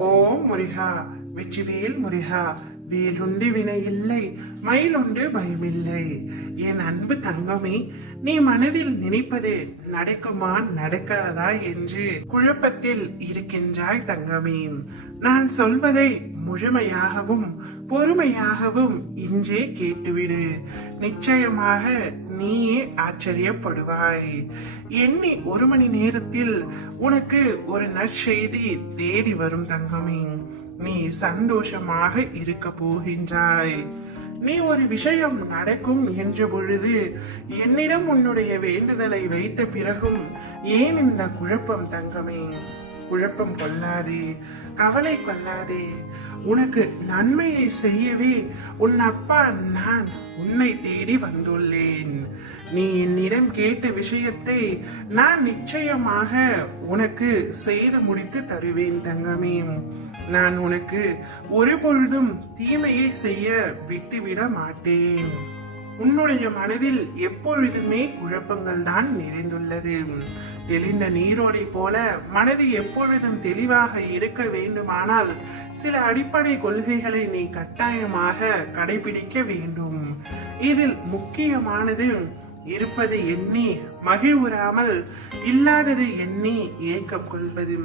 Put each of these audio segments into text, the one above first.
ஓம் முருகா, வெற்றிவேல் முருகா. வேலுண்டு வினை இல்லை, மயிலுண்டு பயமில்லை. என் அன்பு தங்கமே, நீ மனதில் நினைப்பது நடக்குமா நடக்காதா என்று குழப்பத்தில் இருக்கின்றாய் தங்கமே. நான் சொல்வதை முழுமையாகவும் பொறுமையாகவும் இன்றே கேட்டுவிடு. நிச்சயமாக நீயே ஆச்சரியப்படுவாய். எண்ணி 1 மணி நேரத்தில் உனக்கு ஒரு நற்செய்தி தேடி வரும் தங்கமே. நீ சந்தோஷமாக இருக்க போகின்றாய். நீ ஒரு விஷயம் நடக்கும் என்ற பொழுது என்னிடம் உன்னுடைய வேண்டுதலை வைத்த பிறகும் ஏன் இந்த குழப்பம் தங்கமே? குழப்பம் கொள்ளாதே, கவலை கொள்ளாதே. உனக்கு நன்மையை செய்யவே உன் அப்பா நான் உன்னை தேடி வந்துள்ளேன். நீ என்னிடம் கேட்ட விஷயத்தை நான் நிச்சயமாக உனக்கு செய்து முடித்து தருவேன் தங்கமே. நான் உனக்கு ஒரு பொழுதும் தீமையை செய்ய விட்டுவிட மாட்டேன். உன்னுடைய மனதில் எப்பொழுதுமே குழப்பங்கள் தான் நிறைந்துள்ளது. தெளிந்த நீரோடை போல மனது எப்பொழுதும் தெளிவாக இருக்க வேண்டுமானால் சில அடிப்படை கொள்கைகளை நீ கட்டாயமாக கடைபிடிக்க வேண்டும். இதில் முக்கியமானது இருப்பது எண்ணி மகிழ்வுறாமல் இல்லாதது எண்ணி ஏக்கம் கொள்வது.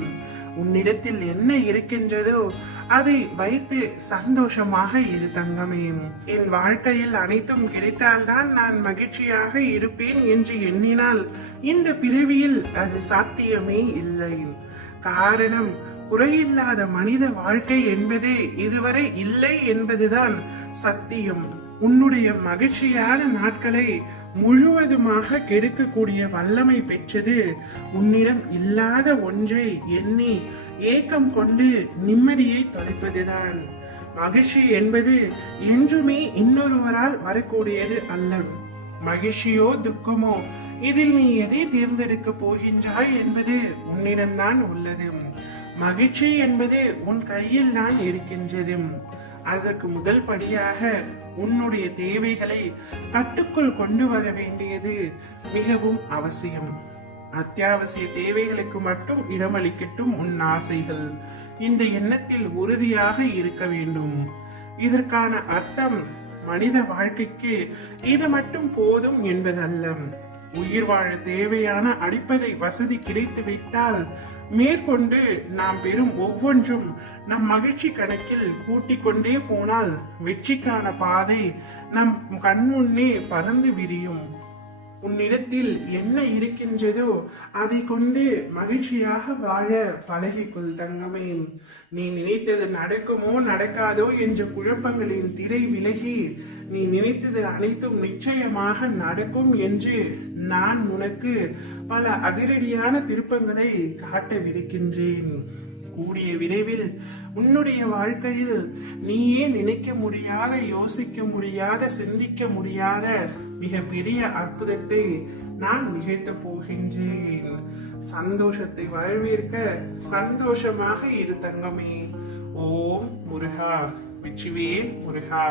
உன்னிடத்தில் என்ன இருக்கின்றதோ அதை வைத்து சந்தோஷமாக இரு தங்கமே. என் வாழ்க்கையில் அனைத்தும் கிடைத்தால்தான் நான் மகிழ்ச்சியாக இருப்பேன் என்று எண்ணினால் இந்த பிறவியில் அது சாத்தியமே இல்லை. காரணம், குறையில்லாத மனித வாழ்க்கை என்பது இதுவரை இல்லை என்பதுதான் சத்தியம். உன்னுடைய மகிழ்ச்சியான நாட்களை முழுவதுமாக கெடுக்கக்கூடிய வல்லமை பெற்றது உன்னிடம் இல்லாத ஒன்றை எண்ணி ஏக்கம் கொண்டு நிம்மதியை தொலைப்பதுதான். மகிழ்ச்சி என்பது என்றுமே இன்னொருவரால் வரக்கூடியது அல்ல. மகிழ்ச்சியோ துக்கமோ இதில் நீ எதை தேர்ந்தெடுக்க போகின்றாய் என்பது உன்னிடம்தான் உள்ளது. மகிழ்ச்சி என்பது உன் கையில் தான் இருக்கின்றது. அதற்கு முதல் படியாக உன்னுடைய தேவைகளை கட்டுக்குள் கொண்டு வர வேண்டியது மிகவும் அவசியம். அத்தியாவசிய தேவைகளுக்கு மட்டும் இடமளிக்கட்டும் உன் ஆசைகள். இந்த எண்ணத்தில் உறுதியாக இருக்க வேண்டும். இதற்கான அர்த்தம் மனித வாழ்க்கைக்கு இது மட்டும் போதும் என்பதல்ல. உயிர் வாழ தேவையான அடிப்படை வசதி கிடைத்து விட்டால் மேற்கொண்டு நாம் பெறும் ஒவ்வொன்றும் நம் மகிழ்ச்சி கணக்கில் கூட்டிக் கொண்டே போனால் வெற்றிக்கான பாதை நம் கண்முன்னே பறந்து விரியும். உன்னிடத்தில் என்ன இருக்கின்றதோ அதை கொண்டு மகிழ்ச்சியாக வாழ பழகிக்கொள் தங்கமே. நீ நினைத்தது நடக்குமோ நடக்காதோ என்ற குழப்பங்களின் திரை விலகி நீ நினைத்தது அனைத்தும் நிச்சயமாக நடக்கும் என்று நான் உனக்கு பல அதிரடியான திருப்பங்களை காட்டவிருக்கின்றேன். கூடிய விரைவில் உன்னுடைய வாழ்க்கையில் நீயே நினைக்க முடியாத, யோசிக்க முடியாத, சிந்திக்க முடியாத மிக பெரிய அற்புதத்தை நான் நிகழ்த்த போகின்றேன். சந்தோஷத்தை வாழ்விற்க சந்தோஷமாக இரு தங்கமே. ஓம் முருகா, வெற்றிவேல் முருகா.